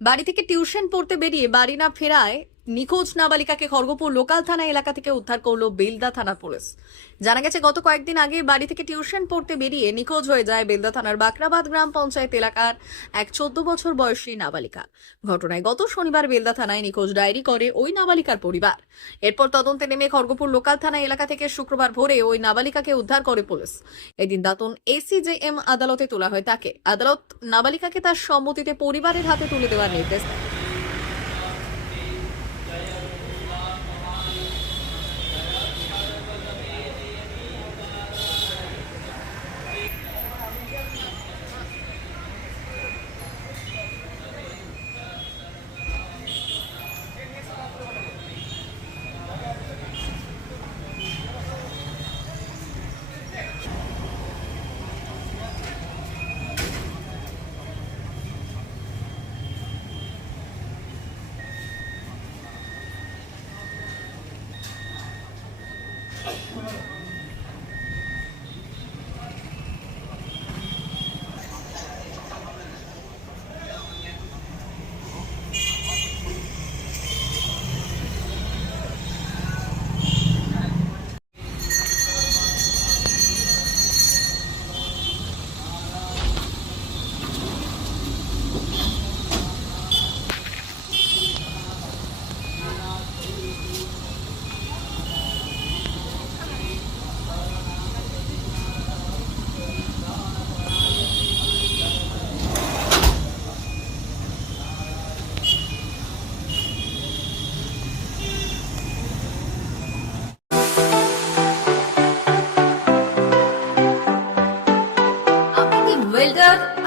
বাড়ি থেকে টিউশন পড়তে বেরিয়ে বাড়ি না ফেরায় নিখোঁজ নাবালিকাকে খড়গপুর লোকাল থানা এলাকা থেকে উদ্ধার করল বেলদা থানার পুলিশ। জানা গেছে, গত কয়েকদিন আগে বাড়ি থেকে টিউশন পড়তে বেরিয়ে নিখোঁজ হয়ে যায় বেলদা থানার বাকরাবাদ গ্রাম পঞ্চায়েত এলাকার এক চোদ্দ বছর বয়সী নাবালিকা। ঘটনায় গত শনিবার বেলদা থানায় নিখোঁজ ডায়েরি করে ওই নাবালিকার পরিবার। এরপর তদন্তে নেমে খড়গপুর লোকাল থানা এলাকা থেকে শুক্রবার ভোরে ওই নাবালিকাকে উদ্ধার করে পুলিশ। এদিন দাতন এসিজেএম আদালতে তোলা হয় তাকে। আদালত নাবালিকাকে তার সম্মতিতে পরিবারের হাতে তুলে দেওয়ার নির্দেশ দেয়।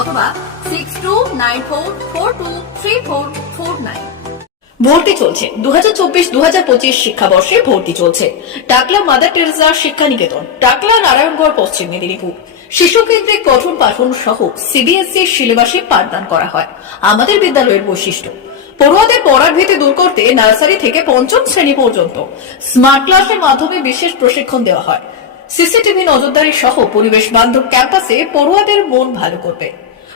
অথবা six two nine four four two three four four nine ভর্তি চলছে। দু হাজার চব্বিশ দু হাজার পঁচিশ শিক্ষাবর্ষে ভর্তি চলছে। টাকলা, মাদার টেরেসা শিক্ষা নিকেতন টাকলা, নারায়ণগড়, পশ্চিম মেদিনীপুর। শিশু কেন্দ্রিক পঠন পাঠন সহ সিবিএসসি সিলেবাসে পাঠদান করা হয়। আমাদের বিদ্যালয়ের বৈশিষ্ট্য। পড়ুয়াদের পড়ার ভীতি দূর করতে নার্সারি থেকে পঞ্চম শ্রেণি পর্যন্ত স্মার্ট ক্লাসের মাধ্যমে বিশেষ প্রশিক্ষণ দেওয়া হয়। সিসিটিভি নজরদারি সহ পরিবেশ বান্ধব ক্যাম্পাসে পড়ুয়াদের মন ভালো করবে।